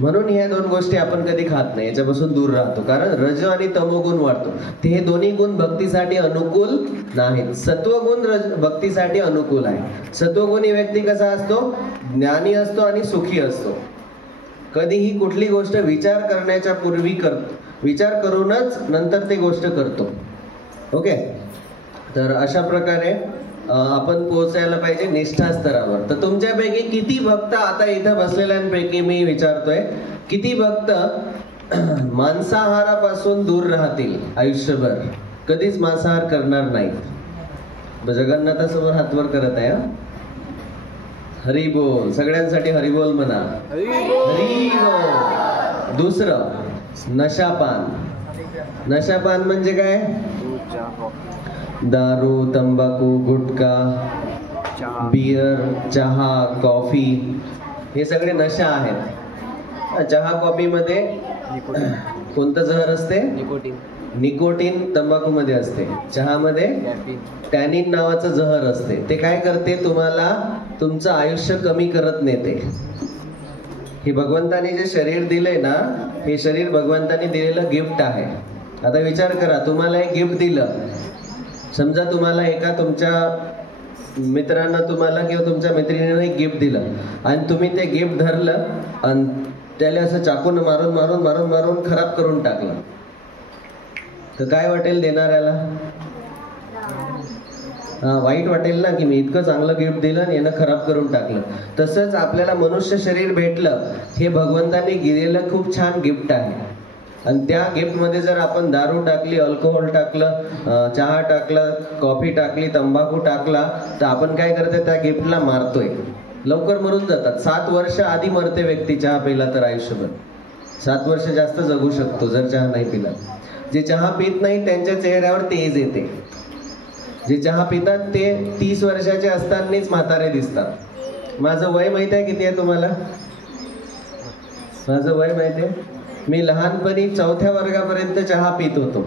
म्हणून ह्या 2 गोष्टी आपण कधी खात नाही, याच्यापासून दूर राहतो. कारण रज आणि तमोगुण वाढतो. ते हे दोन्ही गुण भक्तीसाठी अनुकूल नाहीत. सत्वगुण भक्तीसाठी अनुकूल आहे. सत्वगुणी व्यक्ती कसा असतो? ज्ञानी असतो आणि सुखी असतो. कधीही कुठली गोष्ट विचार करण्याच्या पूर्वी विचार करूनच नंतर ती गोष्ट करतो. ओके, तर अशा प्रकारे आपण पोहोचायला पाहिजे निष्ठा स्तरावर. तर तुमच्यापैकी किती भक्त, आता इथं बसलेल्यांपैकी मी विचारतोय, किती भक्त मांसाहारापासून दूर राहतील आयुष्यभर, कधीच मांसाहार करणार नाहीत? जगन्नाथासमोर हातवर करत आहे. हरिबोल, सगळ्यांसाठी हरिबोल म्हणा. हरिबोल. दुसरं, नशापान. नशापान म्हणजे काय? दारू, तंबाखू, गुटखा, बियर, चहा, कॉफी, हे सगळे नशा आहेत. चहा कॉफी मध्ये कोणतं जहर असते? निकोटीन तंबाखू मध्ये असते. चहामध्ये टॅनिन नावाचं जहर असते. ते काय करते? तुम्हाला तुमचं आयुष्य कमी करत नेते. हे भगवंताने जे शरीर दिलंय ना, हे शरीर भगवंताने दिलेलं गिफ्ट आहे. आता विचार करा, तुम्हाला एक गिफ्ट दिलं, समजा तुम्हाला एका तुमच्या मित्रांना तुम्हाला किंवा तुमच्या मैत्रिणीनं एक गिफ्ट दिलं आणि तुम्ही ते गिफ्ट धरलं आणि त्याला असं चाकून मारून मारून मारून मारून खराब करून टाकलं, तर काय वाटेल देणाऱ्याला? वाईट वाटेल ना, की मी इतकं चांगलं गिफ्ट दिलं आणि यानं खराब करून टाकलं. तसंच आपल्याला मनुष्य शरीर भेटलं, हे भगवंताने दिलेलं खूप छान गिफ्ट आहे. आणि त्या गिफ्टमध्ये जर आपण दारू टाकली, अल्कोहोल टाकलं, चहा टाकला, कॉफी टाकली, तंबाखू टाकला, तर आपण काय करतोय? त्या गिफ्टला मारतोय. लवकर मरून जातात. 7 वर्ष आधी मरते व्यक्ती चहा पिला तर आयुष्यभर. 7 वर्ष जास्त जगू शकतो जर चहा नाही पिला. जे चहा पित नाही त्यांच्या चेहऱ्यावर तेज येते. जे चहा पितात ते 30 वर्षाचे असतानाच म्हातारे दिसतात. माझं वय माहिती आहे किती आहे तुम्हाला? माझं वय माहिती आहे? मी लहानपणी 4थ्या वर्गापर्यंत चहा पित होतो.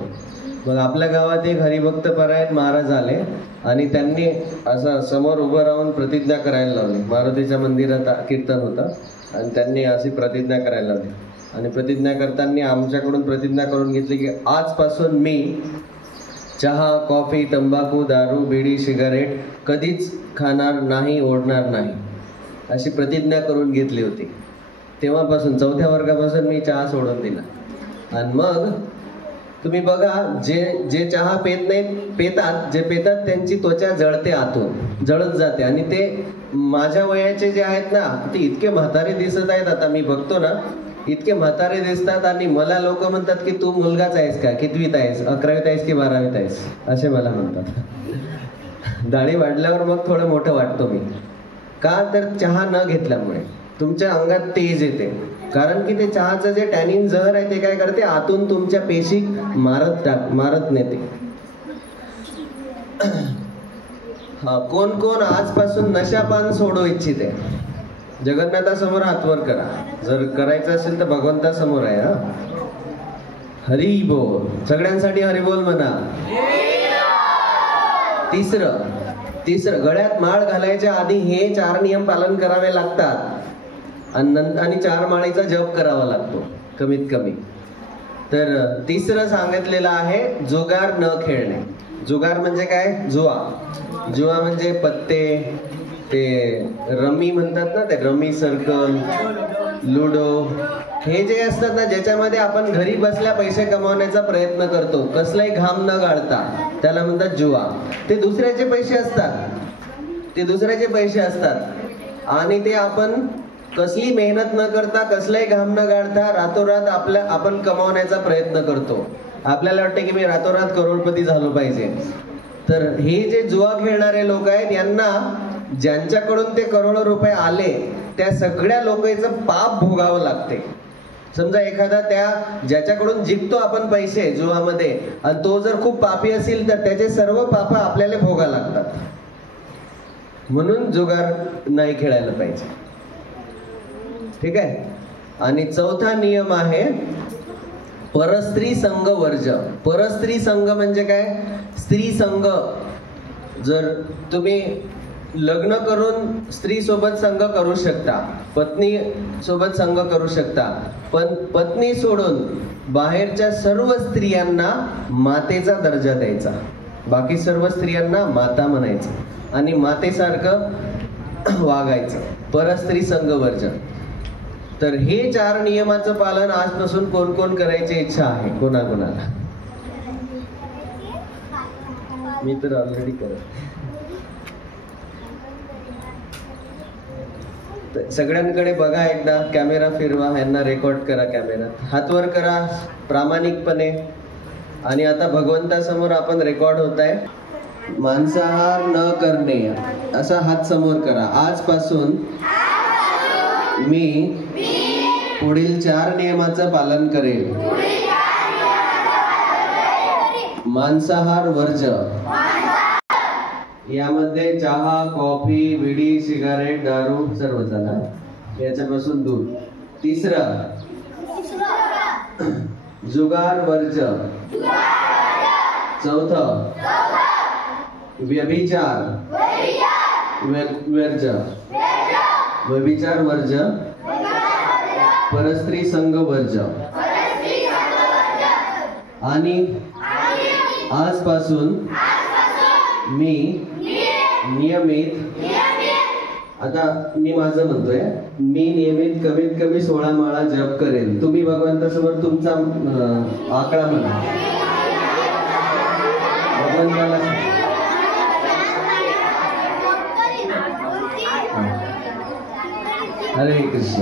मग आपल्या गावात एक हरिभक्त परायण महाराज आले आणि त्यांनी असं समोर उभं राहून प्रतिज्ञा करायला लावली. मारुतीच्या मंदिरात कीर्तन होतं आणि त्यांनी अशी प्रतिज्ञा करायला लावली. आणि प्रतिज्ञा करताना आमच्याकडून प्रतिज्ञा करून घेतली की आजपासून मी चहा, कॉफी, तंबाखू, दारू, बिडी, सिगारेट कधीच खाणार नाही, ओढणार नाही, अशी प्रतिज्ञा करून घेतली होती. तेव्हापासून 4थ्या वर्गापासून मी चहा सोडून दिला. आणि मग तुम्ही बघा, जे चहा पेत नाहीत, जे पेतात त्यांची त्वचा जळते, आतून जळत जाते. आणि ते माझ्या वयाचे जे आहेत ना, ते इतके म्हातारे दिसत आहेत. आता मी बघतो ना, इतके म्हातारे दिसतात आणि मला लोक म्हणतात की तू मुलगाच आहेस का? कितवीत आहेस? 11वीत आहेस की 12वीत आहेस? असे मला म्हणतात. दाढी वाढल्यावर मग थोडं मोठं वाटतो मी. का? तर चहा न घेतल्यामुळे तुमच्या अंगात तेज येते. कारण की ते चहाचं जे टॅनिन जहर आहे ते काय करते? आतून तुमच्या पेशी मारत नेते. हा, कोण कोण आजपासून नशापान सोडू इच्छिते? जगन्नाथासमोर हात वर करा. जर करायचं असेल तर भगवंतासमोर आहे. हा, हरी बोल. सगळ्यांसाठी हरी बोल म्हणा. तिसरं गळ्यात माळ घालायच्या आधी हे 4 नियम पालन करावे लागतात. आणि 4 माळेचा जप करावा लागतो कमीत कमी. तर तिसरं सांगितलेलं आहे जुगार न खेळणे. जुगार म्हणजे काय? जुआ. जुआ म्हणजे पत्ते, ते रमी म्हणतात ना, ते रमी सर्कल, लुडो, हे जे असतात ना, ज्याच्यामध्ये आपण घरी बसल्या पैसे कमावण्याचा प्रयत्न करतो, कसलाही घाम न गाळता, त्याला म्हणतात जुआ. ते दुसऱ्याचे पैसे असतात आणि ते आपण कसली मेहनत न करता, कसलाही घाम न गाळता रातोरात आपण कमावण्याचा प्रयत्न करतो. आपल्याला वाटतं की मी रातोरात करोडपती झालो पाहिजे. तर हे जे जुआ खेळणारे लोक आहेत, यांना ज्यांच्याकडून ते करोडो रुपये आले त्या सगळ्या लोकांचं पाप भोगावं लागते. समजा एखादा ज्याच्याकडून जिंकतो आपण पैसे जुआमध्ये, आणि तो जर खूप पापी असेल तर त्याचे सर्व पाप आपल्याला भोगा लागतात. म्हणून जुगार नाही खेळायला पाहिजे. ठीक आहे. आणि 4था नियम आहे परस्त्री संग वर्ज. परस्त्री संघ म्हणजे काय? स्त्री संघ. जर तुम्ही लग्न करून स्त्री सोबत संघ करू शकता, पत्नी सोबत संघ करू शकता, पण पत्नी सोडून बाहेरच्या सर्व स्त्रियांना मातेचा दर्जा द्यायचा. बाकी सर्व स्त्रियांना माता म्हणायचं आणि मातेसारखं वागायचं. परस्त्री संघ वर्ज. तर हे 4 नियमाचं पालन आजपासून कोण कोण करायची इच्छा आहे? कोणाकोणाला? मी तर ऑलरेडी करत. सगळ्यांकडे बघा, एकदा कॅमेरा फिरवा, यांना रेकॉर्ड करा. कॅमेरा हात वर करा प्रामाणिकपणे. आणि आता भगवंतासमोर आपण रेकॉर्ड होत आहे. मांसाहार न करणे असा हात समोर करा. आजपासून मी पुढील 4 नियमाचं पालन करेल. मांसाहार वर्ज. यामध्ये चहा, कॉफी, बिडी, सिगारेट, दारू सर्व झाला, याच्यापासून दूर. 3रं जुगार वर्ज. 4थं व्यभिचार वर्ज. व्यभिचार वर्ज. परस्त्री संग वर्ज आणि आजपासून मी नियमित, आता मी माझं म्हणतोय, मी नियमित कमीत कमी 16 माळा जप करेल. तुम्ही भगवंतासमोर तुमचा आकडा म्हणा. भगवंताला हरे कृष्ण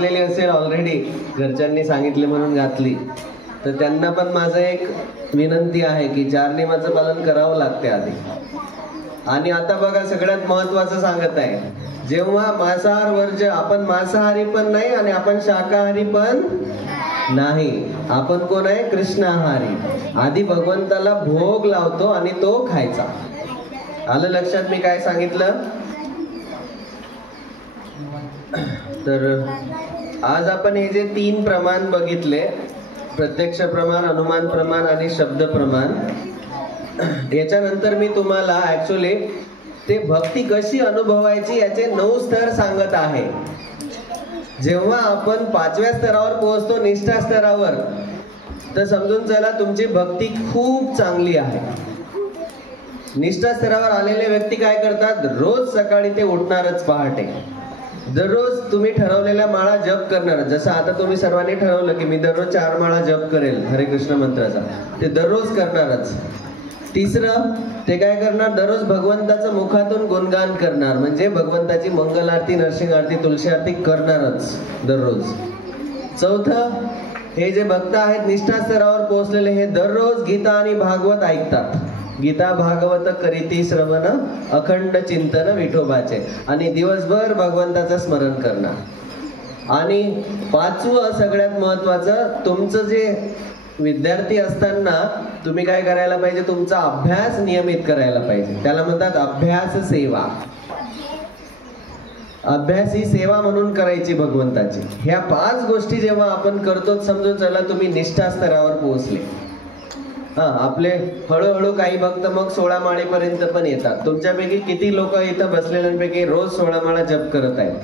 घातलेली असेल ऑलरेडी, घरच्यांनी सांगितले म्हणून घातली, तर त्यांना पण माझं एक विनंती आहे की 4 नियमाचं पालन करावं लागते आधी. आणि आता बघा सगळ्यात महत्वाचं सांगत आहे, जेव्हा मांसाहार वर्ज्य, आपण मांसाहारी पण नाही आणि आपण शाकाहारी पण नाही, आपण कोण आहे? कृष्णाहारी. आधी भगवंताला भोग लावतो आणि तो खायचा. आलं लक्षात मी काय सांगितलं? तर आज आपण हे जे 3 प्रमाण बघितले, प्रत्यक्ष प्रमाण, अनुमान प्रमाण आणि शब्द प्रमाण, याच्यानंतर मी तुम्हाला ऍक्च्युअली ते भक्ती कशी अनुभवायची याचे 9 स्तर सांगत आहे. जेव्हा आपण 5व्या स्तरावर पोहोचतो, निष्ठा स्तरावर, तर समजून चला तुमची भक्ती खूप चांगली आहे. निष्ठा स्तरावर आलेले व्यक्ती काय करतात? रोज सकाळी ते उठणारच पहाटे, दररोज तुम्ही ठरवलेल्या माळा जप करणार. जसं आता तुम्ही सर्वांनी ठरवलं की मी दररोज 4 माळा जप करेल हरे कृष्ण मंत्राचा, ते दररोज करणारच. तिसरं, ते काय करणार? दररोज भगवंताचं मुखातून गुणगान करणार, म्हणजे भगवंताची मंगल आरती, नरसिंह आरती, तुलसी आरती करणारच दररोज. चौथं, हे जे भक्त आहेत निष्ठा स्तरावर पोहोचलेले, हे दररोज गीता आणि भागवत ऐकतात. गीता भागवत करीती श्रवण, अखंड चिंतन विठोबाचे, आणि दिवसभर भगवंताचं स्मरण करणार. आणि 5वं सगळ्यात महत्वाचं, तुमचं जे विद्यार्थी असताना तुम्ही काय करायला पाहिजे? तुमचा अभ्यास नियमित करायला पाहिजे. त्याला म्हणतात अभ्यास सेवा. अभ्यास ही सेवा म्हणून करायची भगवंताची. ह्या 5 गोष्टी जेव्हा आपण करतो, समजून चला तुम्ही निष्ठा स्तरावर पोहोचले. आपले हळूहळू काही भक्त मग 16 माळेपर्यंत पण येतात. तुमच्यापैकी किती लोक इथं बसलेल्यांपैकी रोज 16 माळा जप करत आहेत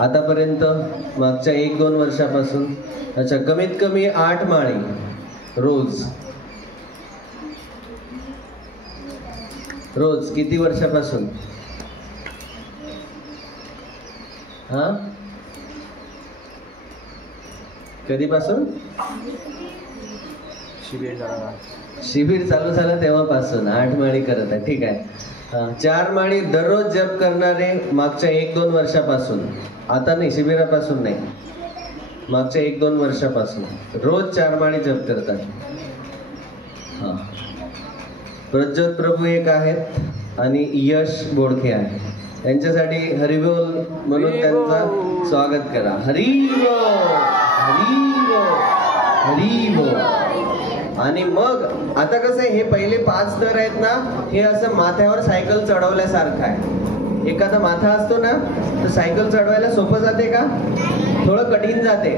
आतापर्यंत? मागच्या 1-2 वर्षापासून? अच्छा, कमीत कमी 8 माळी रोज. रोज किती वर्षापासून? कधीपासून? शिबिर चालू झालं तेव्हापासून 8 माळी करत आहे. ठीक आहे. 4 माळी दररोज जप करणारे मागच्या 1-2 वर्षापासून, आता नाही, शिबिरापासून नाही, मागच्या 1-2 वर्षापासून रोज 4 माळी जप करतात. प्रज्योत प्रभू एक आहेत आणि यश बोडखे आहे. त्यांच्यासाठी हरिबोल म्हणून त्यांचा स्वागत करा. हरिबोल, हरिबोल, हरिबोल. आणि मग आता कसं आहे, हे पहिले 5 स्तर आहेत ना, हे असं माथ्यावर सायकल चढवल्यासारखं आहे. एखादा माथा असतो ना, तर सायकल चढवायला सोपं जाते का? थोडं कठीण जाते.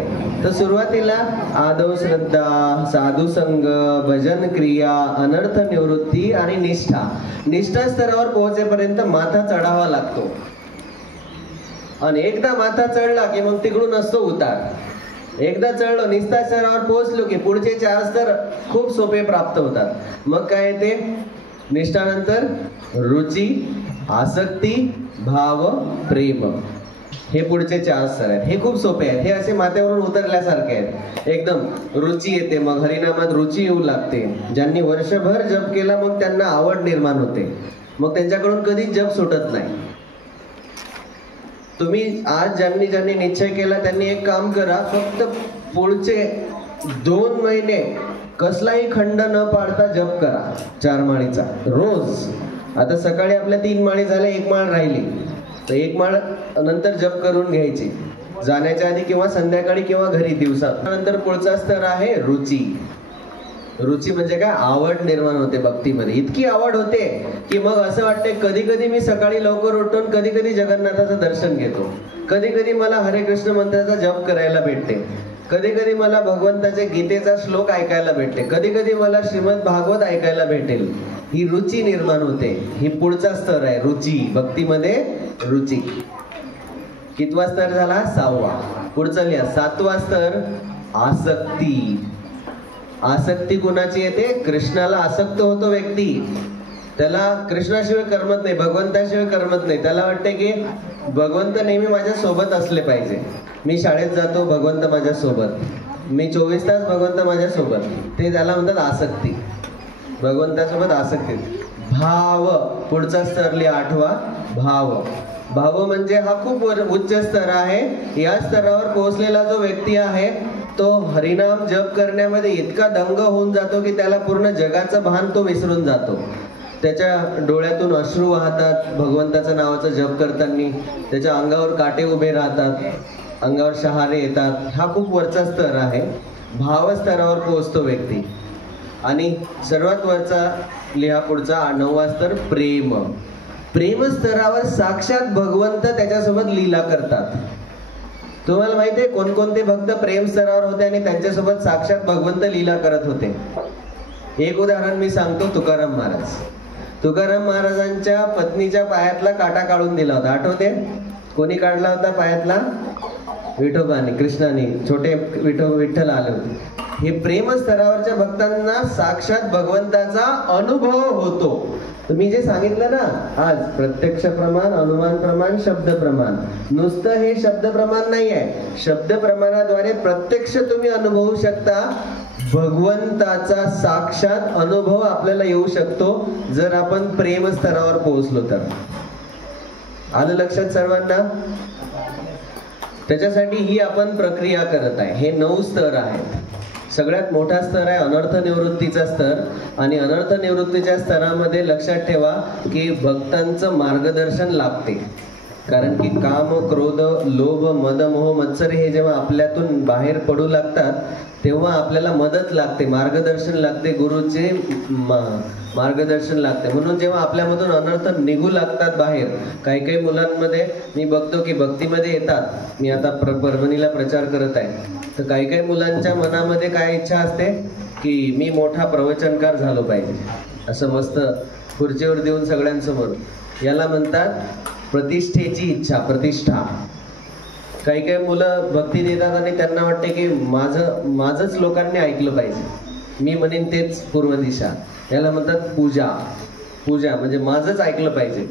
तर सुरुवातीला आदव श्रद्धा, साधू संग, भजन क्रिया, अनर्थ निवृत्ती आणि निष्ठा. निष्ठा स्तरावर पोहोचेपर्यंत माथा चढावा लागतो. आणि एकदा माथा चढला की मग तिकडून असतो उतार. एकदा चढलो, निष्ठा स्तरावर पोहोचलो की पुढचे 4 स्तर खूप सोपे प्राप्त होतात. मग काय येते? निष्ठानंतर रुची, आसक्ती, भाव, प्रेम, हे पुढचे 4 स्तर आहेत. हे खूप सोपे आहेत. हे असे माथ्यावरून उतरल्यासारखे आहेत. एकदम रुची येते, मग हरिनामात रुची येऊ लागते. ज्यांनी वर्षभर जप केला मग त्यांना आवड निर्माण होते, मग त्यांच्याकडून कधीच जप सुटत नाही. तुम्ही आज ज्यांनी निश्चय केला त्यांनी एक काम करा, फक्त पुढचे 2 महिने कसलाही खंड न पाडता जप करा 4 माळीचा रोज. आता सकाळी आपल्या 3 माळी झाल्या, 1 माळ राहिली, तर 1 माळ नंतर जप करून घ्यायची जाण्याच्या आधी किंवा संध्याकाळी किंवा घरी दिवसात. नंतर पुढचा स्तर आहे रुची. रुची म्हणजे काय? आवड निर्माण होते भक्तीमध्ये. इतकी आवड होते की मग असं वाटते, कधी कधी मी सकाळी लवकर उठून कधी कधी जगन्नाथाचं दर्शन घेतो, कधी कधी मला हरे कृष्ण मंत्राचा जप करायला भेटते, कधी कधी मला भगवंताच्या गीतेचा श्लोक ऐकायला भेटते, कधी कधी मला श्रीमद भागवत ऐकायला भेटेल. ही रुची निर्माण होते. ही पुढचा स्तर आहे रुची. भक्तीमध्ये रुची. कितवा स्तर झाला? 6वा. पुढचा लिहा 7वा स्तर आसक्ती. आसक्ती कुणाची येते? कृष्णाला आसक्त होतो व्यक्ती. त्याला कृष्णाशिवाय करमत नाही, भगवंताशिवाय करमत नाही. त्याला वाटते की भगवंत नेहमी माझ्या सोबत असले पाहिजे. मी शाळेत जातो, भगवंत माझ्या सोबत. मी 24 तास, भगवंत माझ्या सोबत. ते त्याला म्हणतात आसक्ती. भगवंतासोबत आसक्ती. भाव पुढचा स्तर लिहा 8वा. भाव. भाव म्हणजे हा खूप उच्च स्तर आहे. या स्तरावर पोहोचलेला जो व्यक्ती आहे तो हरिनाम जप करण्यामध्ये इतका दंग होऊन जातो की त्याला पूर्ण जगाचं भान तो विसरून जातो. त्याच्या डोळ्यातून अश्रू वाहतात भगवंताचं नावाचं जप करताना. त्याच्या अंगावर काटे उभे राहतात, अंगावर शहारे येतात. हा खूप वरचा स्तर आहे. भाव स्तरावर पोहोचतो व्यक्ती. आणि सर्वात वरचा लिहा पुढचा 9वा स्तर प्रेम. प्रेम स्तरावर साक्षात भगवंत त्याच्यासोबत लीला करतात. तुम्हाला माहिती आहे कोणकोणते भक्त प्रेम स्तरावर होते आणि त्यांच्यासोबत साक्षात भगवंत लीला करत होते? एक उदाहरण मी सांगतो. तुकाराम महाराज. तुकाराम महाराजांच्या पत्नीच्या पायातला काटा काढून दिला होता, आठवते? कोणी काढला होता पायातला? विठोबाने, कृष्णाने. छोटे विठ्ठल आले होते. हे प्रेम स्तरावरच्या भक्तांना साक्षात भगवंताचा अनुभव होतो. तुम्ही जे सांगितलं ना आज, प्रत्यक्ष प्रमाण, अनुमान प्रमाण, शब्द प्रमाण. नुसतं हे शब्द प्रमाण नाही आहे. शब्द प्रमाणाद्वारे प्रत्यक्ष तुम्ही अनुभवू शकता. भगवंताचा साक्षात अनुभव आपल्याला येऊ शकतो जर आपण प्रेम स्तरावर पोहोचलो तर. आलं लक्षात सर्वांना? त्याच्यासाठी ही आपण प्रक्रिया करत आहे. हे 9 स्तर आहेत. सगळ्यात मोठा स्तर आहे अनर्थ निवृत्तीचा स्तर. आणि अनर्थ निवृत्तीच्या स्तरामध्ये लक्षात ठेवा की भक्तांचं मार्गदर्शन लागते. कारण की काम, क्रोध, लोभ, मद, मोह, मत्सर हे जेव्हा आपल्यातून बाहेर पडू लागतात तेव्हा आपल्याला मदत लागते, मार्गदर्शन लागते, गुरुचे मार्गदर्शन लागते. म्हणून जेव्हा आपल्यामधून अनर्थ निघू लागतात बाहेर, काही काही मुलांमध्ये मी बघतो की भक्तीमध्ये येतात. मी आता परभणीला प्रचार करत आहे, तर काही काही मुलांच्या मनामध्ये काय इच्छा असते की मी मोठा प्रवचनकार झालो पाहिजे, असं मस्त खुर्चीवर देऊन सगळ्यांसमोर. याला म्हणतात प्रतिष्ठेची इच्छा, प्रतिष्ठा. काही काही मुलं भक्ती देतात आणि त्यांना वाटते की माझंच लोकांनी ऐकलं पाहिजे, मी म्हणेन तेच पूर्व दिशा. याला म्हणतात पूजा. पूजा म्हणजे माझंच ऐकलं पाहिजे.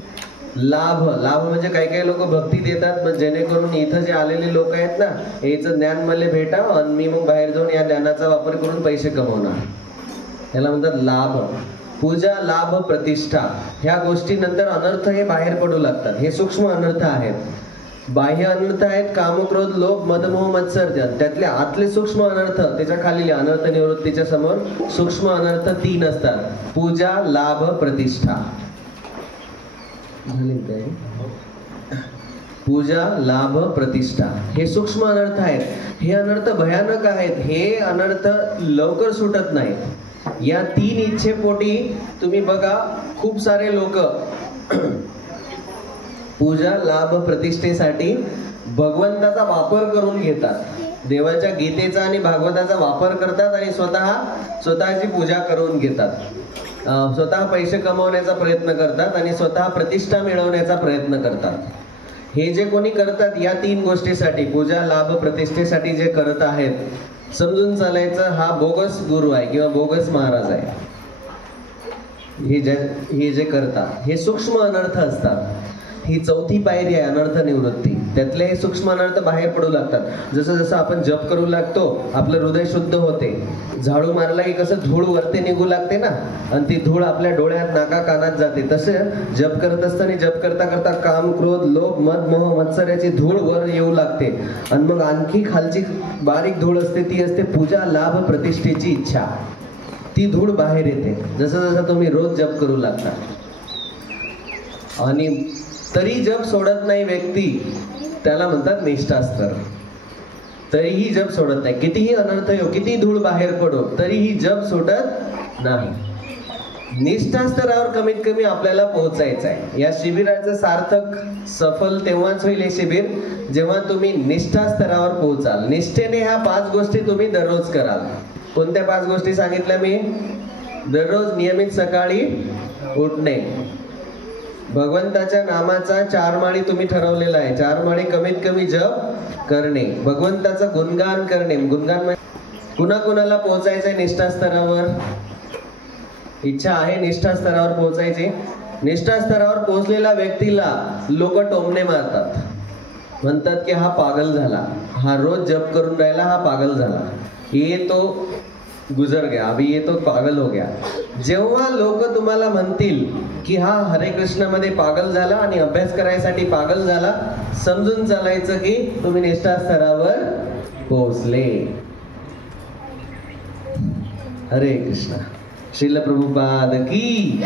लाभ. लाभ म्हणजे काही काही लोक भक्ती देतात जेणेकरून इथं जे आलेले लोक आहेत ना, याचं ज्ञान मला भेटावं आणि मी मग बाहेर जाऊन या ज्ञानाचा वापर करून पैसे कमवणार. याला म्हणतात लाभ. पूजा, लाभ, प्रतिष्ठा ह्या गोष्टीनंतर अनर्थ हे बाहेर पडू लागतात. हे सूक्ष्म अनर्थ आहेत. बाह्य अनर्थ आहेत काम, क्रोध, लोभ, मद, मोह, मत्सर. त्यातले आतले सूक्ष्म अनर्थ त्याच्या खाली अनर्थ निवृत्तीच्या समोर सूक्ष्म अनर्थ 3 असतात. पूजा, लाभ, प्रतिष्ठा. पूजा, लाभ, प्रतिष्ठा हे सूक्ष्म अनर्थ आहेत. हे अनर्थ भयानक आहेत. हे अनर्थ लवकर सुटत नाहीत. या 3 इच्छेपोटी तुम्ही बघा खूप सारे लोक पूजा, लाभ, प्रतिष्ठेसाठी भगवंताचा वापर करून घेतात. देवाच्या गीतेचा आणि भागवताचा वापर करतात आणि स्वतःची पूजा करून घेतात. स्वतः पैसे कमवण्याचा प्रयत्न करतात आणि स्वतः प्रतिष्ठा मिळवण्याचा प्रयत्न करतात. हे जे कोणी करतात या 3 गोष्टीसाठी, पूजा, लाभ, प्रतिष्ठेसाठी जे करत आहेत, समजून चालायचं हा बोगस गुरु आहे किंवा बोगस महाराज आहे. हे जे करतात हे सूक्ष्म अनर्थ असतात. ही 4थी पायरी आहे अनर्थ निवृत्ती. त्यातले हे सूक्ष्म अनर्थ बाहेर पडू लागतात. जसं जसं आपण जप करू लागतो आपलं हृदय शुद्ध होते. झाडू मारला की कसं धूळ वरती निघू लागते ना, आणि ती धूळ आपल्या डोळ्यात, नाका, कानात जाते. तसं जप करत असताना जप करता करता काम, क्रोध, लोभ, मद, मोह, मत्सर याची धूळ वर येऊ लागते. आणि मग आणखी खालची बारीक धूळ असते, ती असते पूजा, लाभ, प्रतिष्ठेची इच्छा. ती धूळ बाहेर येते जसं जसं तुम्ही रोज जप करू लागता. आणि तरी जप सोडत नाही व्यक्ती, त्याला म्हणतात निष्ठास्तर. तरीही जप सोडत नाही. कितीही अनर्थ येऊ, किती धूळ बाहेर पडो, तरीही जप सोडत नाही. निष्ठा स्तरावर कमीत कमी आपल्याला पोहोचायचं आहे. या शिबिराचं सार्थक सफल तेव्हाच होईल हे शिबिर जेव्हा तुम्ही निष्ठा स्तरावर पोहोचाल. निष्ठेने ह्या 5 गोष्टी तुम्ही दररोज कराल. कोणत्या 5 गोष्टी सांगितल्या मी? दररोज नियमित सकाळी उठणे, भगवंताच्या नामाचा 4 माळी तुम्ही ठरवलेला आहे. 4 माळी कमीत कमी जप करणे, भगवंताचं गुणगान करणे. गुणगान कुणाकुणाला पोहोचायचंय निष्ठा स्तरावर? इच्छा आहे निष्ठा स्तरावर पोहोचायची. निष्ठा स्तरावर पोहोचलेल्या व्यक्तीला लोक टोमणे मारतात, म्हणतात की हा पागल झाला, हा रोज जप करून राहिला, हा पागल झाला, ये तो गुजर गया, अभी ये तो पागल हो गया. जेव्हा लोक तुम्हाला म्हणतील की हा हरे कृष्ण मध्ये पागल झाला आणि अभ्यास करायसाठी पागल झाला, समजून चालायचं की तुम्ही निष्ठा स्तरावर पोहोचले. हरे कृष्ण. श्रील प्रभुपाद की